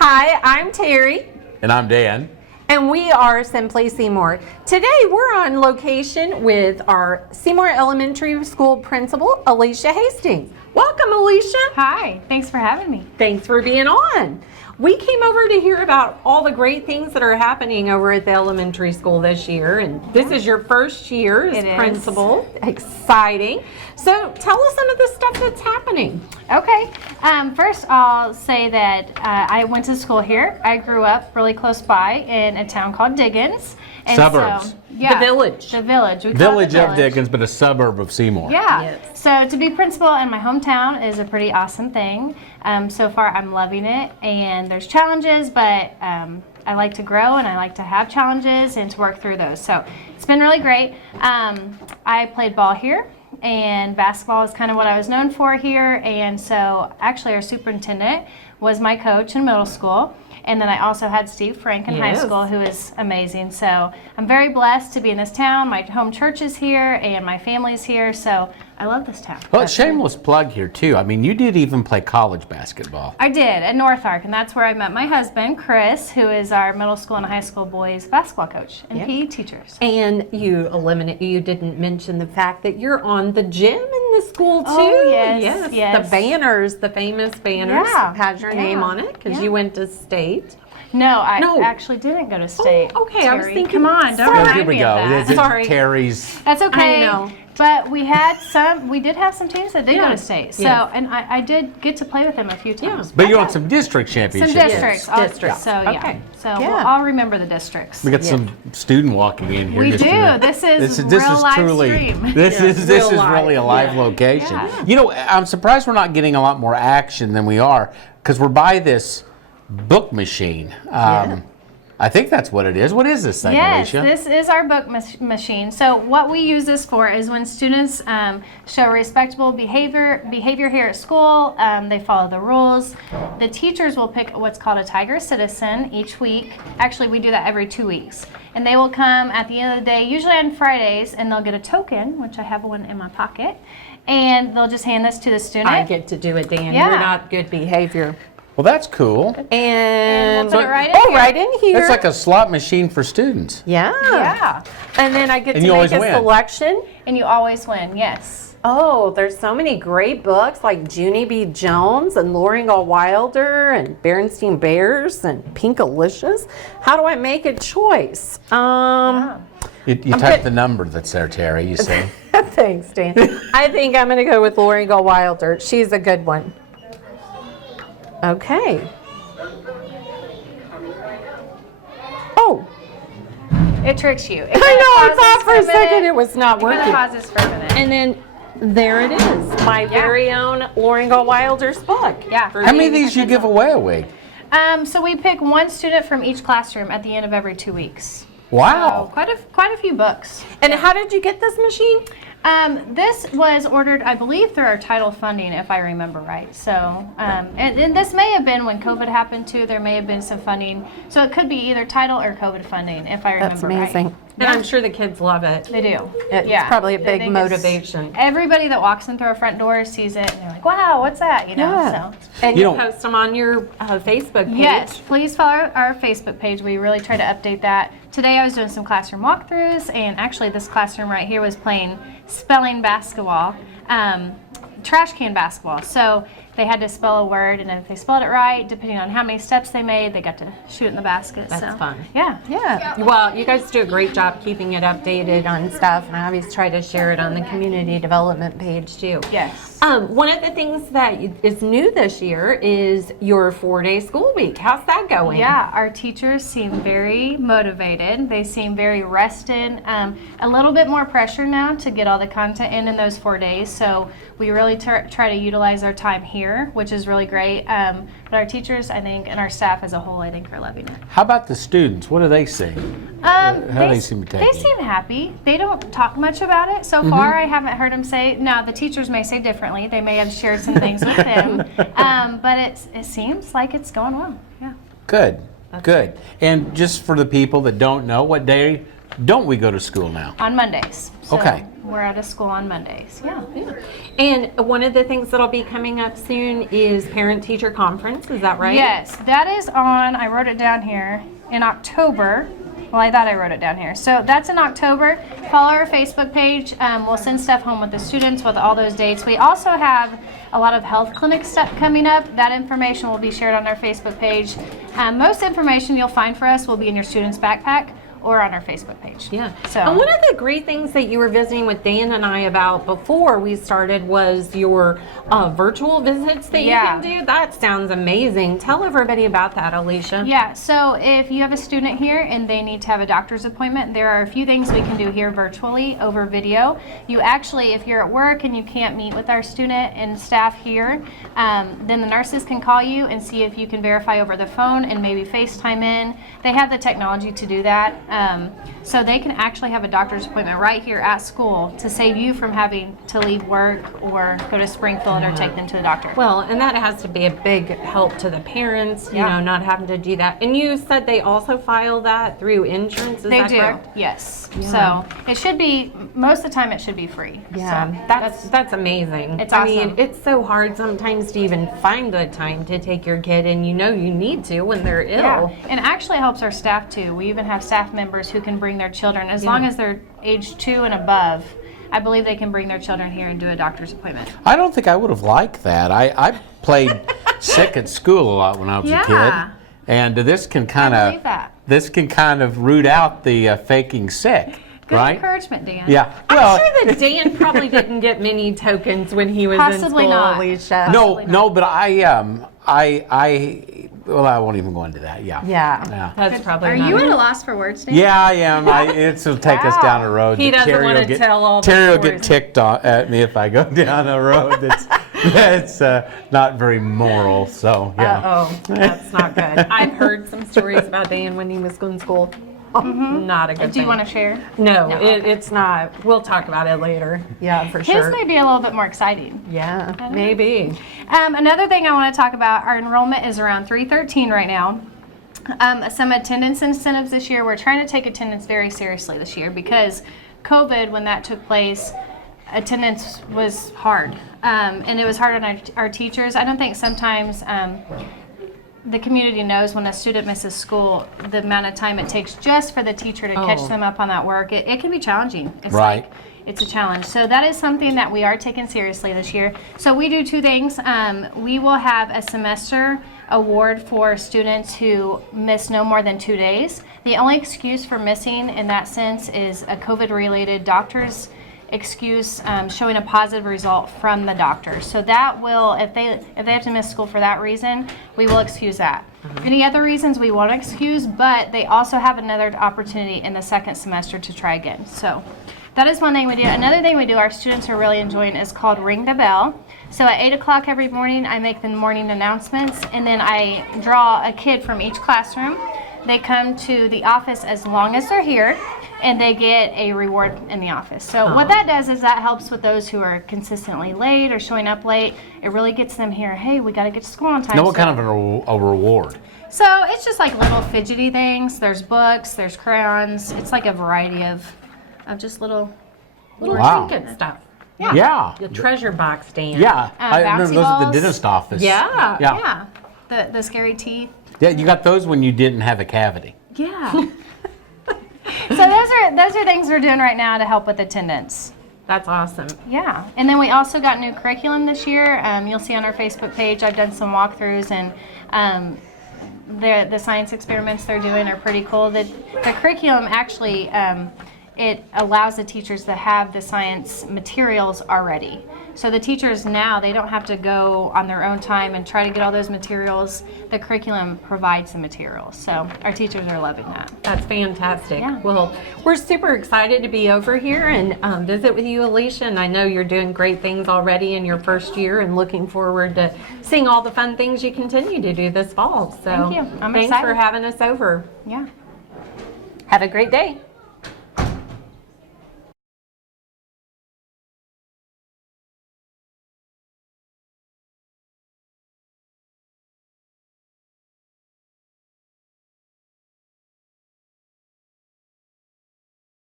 Hi, I'm Terry. And I'm Dan. And we are Simply Seymour. Today we're on location with our Seymour Elementary School principal, Ellisha Hastings. Welcome, Ellisha. Hi, thanks for having me. Thanks for being on. We came over to hear about all the great things that are happening over at the elementary school this year, and this is your first year as principal. Exciting. So tell us some of the stuff that's happening. Okay, first I'll say that I went to school here. I grew up really close by in a town called Diggins. And Suburbs. So, yeah, The village. The village. We call it Village the of Dickens, but a suburb of Seymour. Yeah. Yes. So to be principal in my hometown is a pretty awesome thing. So far I'm loving it, and there's challenges, but I like to grow and I like to have challenges and to work through those. So it's been really great. I played ball here, and basketball is kind of what I was known for here. And so actually our superintendent was my coach in middle school. And then I also had Steve Frank in high school, who is amazing. So I'm very blessed to be in this town. My home church is here, and my family's here. So I love this town. Well, shameless plug here, too. I mean, you did even play college basketball. I did at North Ark, and that's where I met my husband, Chris, who is our middle school and high school boys basketball coach and PE teachers. And you didn't mention the fact that you're on the gym in the school too. Oh, yes. The banners, the famous banners, has your name on it because you went to state. No, I actually didn't go to state. Oh, okay, Terry. I was thinking. Come on, don't Oh, remind here we me go. of that. This is Sorry. Terry's. That's okay. I know. But we did have some teams that did go to state. So, and I did get to play with them a few times. But you're on some district championships. Some districts. Districts. So, Okay. So I'll remember the districts. We got some student walking in here. We just do. a minute. This is this real is live truly, stream. This is real really a live location. Yeah. You know, I'm surprised we're not getting a lot more action than we are, because we're by this book machine. I think that's what it is. What is this thing, Yes, Ellisha? this is our book machine. So what we use this for is when students show respectable behavior here at school, they follow the rules. The teachers will pick what's called a Tiger Citizen each week. Actually, we do that every 2 weeks. And they will come at the end of the day, usually on Fridays, and they'll get a token, which I have one in my pocket, and they'll just hand this to the student. I get to do it, Dan. Yeah. You're not good behavior. Well, that's cool. And we'll put it right in here. right in here. It's like a slot machine for students. Yeah. And then I get And to you make always a win. selection. And you always win, yes. Oh, there's so many great books like Junie B. Jones and Loringal Wilder and Berenstain Bears and Pink Ellisha's. How do I make a choice? You type the number that's there, Terry, you say. Thanks, Dan. I think I'm going to go with Loringal Wilder. She's a good one. Okay. Oh, It tricks you. I know. I thought for a second it was not It kind of working. pauses for a minute. And then there it is, my very own Loringal Wilder's book. Yeah. For How many me. of these you give away a week? So we pick one student from each classroom at the end of every 2 weeks. Wow. So quite a few books. And how did you get this machine? This was ordered, I believe, through our title funding, if I remember right. So, and this may have been when COVID happened too. There may have been some funding, so it could be either title or COVID funding, if I remember That's amazing. right. And I'm sure the kids love it. They do. It's probably a I big think it's- motivation. Everybody that walks in through our front door sees it, and they're like, "Wow, what's that?" You know. Yeah. So. And You you know- post them on your Facebook page. Yes, please follow our Facebook page. We really try to update that. Today I was doing some classroom walkthroughs, and actually this classroom right here was playing spelling basketball, trash can basketball. So they had to spell a word, and if they spelled it right, depending on how many steps they made, they got to shoot it in the basket. That's so, fun. Yeah. Yeah. Well, you guys do a great job keeping it updated on stuff, and I always try to share it on the community development page too. Yes. One of the things that is new this year is your 4-day school week. How's that going? Yeah, our teachers seem very motivated. They seem very rested. A little bit more pressure now to get all the content in those 4 days. So we really try to utilize our time here, which is really great. But our teachers, I think, and our staff as a whole, I think, are loving it. How about the students? What do they say? How do they seem to take They it? seem happy. They don't talk much about it. So far, I haven't heard them say. Now, the teachers may say differently. They may have shared some things with them. But it seems like it's going well. Yeah. Good. And just for the people that don't know, what day don't we go to school now? On Mondays. So Okay. We're at a school on Mondays. Yeah. And one of the things that'll be coming up soon is parent-teacher conference. Is that right? Yes, that is on, I wrote it down here, in October. Well, I thought I wrote it down here. So that's in October. Follow our Facebook page. We'll send stuff home with the students with all those dates. We also have a lot of health clinic stuff coming up. That information will be shared on our Facebook page. Most information you'll find for us will be in your student's backpack or on our Facebook page. Yeah. So And one of the great things that you were visiting with Dan and I about before we started was your virtual visits that you can do. That sounds amazing. Tell everybody about that, Ellisha. Yeah, so if you have a student here and they need to have a doctor's appointment, there are a few things we can do here virtually over video. You actually, if you're at work and you can't meet with our student and staff here, then the nurses can call you and see if you can verify over the phone and maybe FaceTime in. They have the technology to do that. So they can actually have a doctor's appointment right here at school to save you from having to leave work or go to Springfield or take them to the doctor. Well, and that has to be a big help to the parents, you know, not having to do that. And you said they also file that through insurance, is that correct? Yes. Yeah. So it should be, most of the time it should be free. Yeah, So that's amazing. It's I mean, awesome. it's so hard sometimes to even find the time to take your kid, and you know you need to when they're ill. yeah. And actually helps our staff too. We even have staff members who can bring their children, as long as they're age 2 and above. I believe they can bring their children here and do a doctor's appointment. I don't think I would have liked that. I played sick at school a lot when I was a Yeah. kid, and this can kind I believe that. of root out the faking sick, Good right? encouragement, Dan. Yeah. I'm sure that Dan probably didn't get many tokens when he was Possibly in school, not. Ellisha. no, but well, I won't even go into that. Yeah. Yeah, that's probably Are not you it. at a loss for words, Dan? Yeah, I am. It'll take us down a road. He that doesn't Terry wanna will get- tell all the Terry will get stories. ticked at me if I go down a road that's not very moral. So yeah. Oh, that's not good. I've heard some stories about Dan when he was in school. Oh, not a good Do thing. you want to share? No, No, it's not. We'll talk about it later. Yeah, for His sure. may be a little bit more exciting. Yeah, maybe. Another thing I want to talk about, our enrollment is around 313 right now. Some attendance incentives this year. We're trying to take attendance very seriously this year because COVID, when that took place, attendance was hard. And it was hard on our teachers. I don't think sometimes the community knows when a student misses school, the amount of time it takes just for the teacher to catch them up on that work. It can be challenging. It's Right. like, it's a challenge. So that is something that we are taking seriously this year. So we do two things. We will have a semester award for students who miss no more than 2 days. The only excuse for missing in that sense is a COVID-related doctor's excuse showing a positive result from the doctor. So that will, if they have to miss school for that reason, we will excuse that. Any other reasons we won't excuse, but they also have another opportunity in the second semester to try again. So that is one thing we do. Another thing we do, our students are really enjoying, is called Ring the Bell. So at 8 o'clock every morning, I make the morning announcements, and then I draw a kid from each classroom. They come to the office as long as they're here, and they get a reward in the office. So what that does is that helps with those who are consistently late or showing up late. It really gets them here. Hey, we got to get to school on time. Now, what kind of a reward? So it's just like little fidgety things. There's books, there's crayons. It's like a variety of just little. Wow. Trinket stuff. Yeah. The treasure box, Dan. Yeah. I remember bouncy those at the balls. dentist office. Yeah. Yeah. Yeah. The scary teeth. Yeah, you got those when you didn't have a cavity. Yeah. So those are things we're doing right now to help with attendance. That's awesome. Yeah, and then we also got new curriculum this year. You'll see on our Facebook page, I've done some walkthroughs, and the science experiments they're doing are pretty cool. The curriculum actually, it allows the teachers to have the science materials already. So the teachers now, they don't have to go on their own time and try to get all those materials. The curriculum provides the materials. So our teachers are loving that. That's fantastic. Yeah. Well, we're super excited to be over here and visit with you, Ellisha. And I know you're doing great things already in your first year, and looking forward to seeing all the fun things you continue to do this fall. So Thank you. I'm thanks excited. for having us over. Yeah. Have a great day.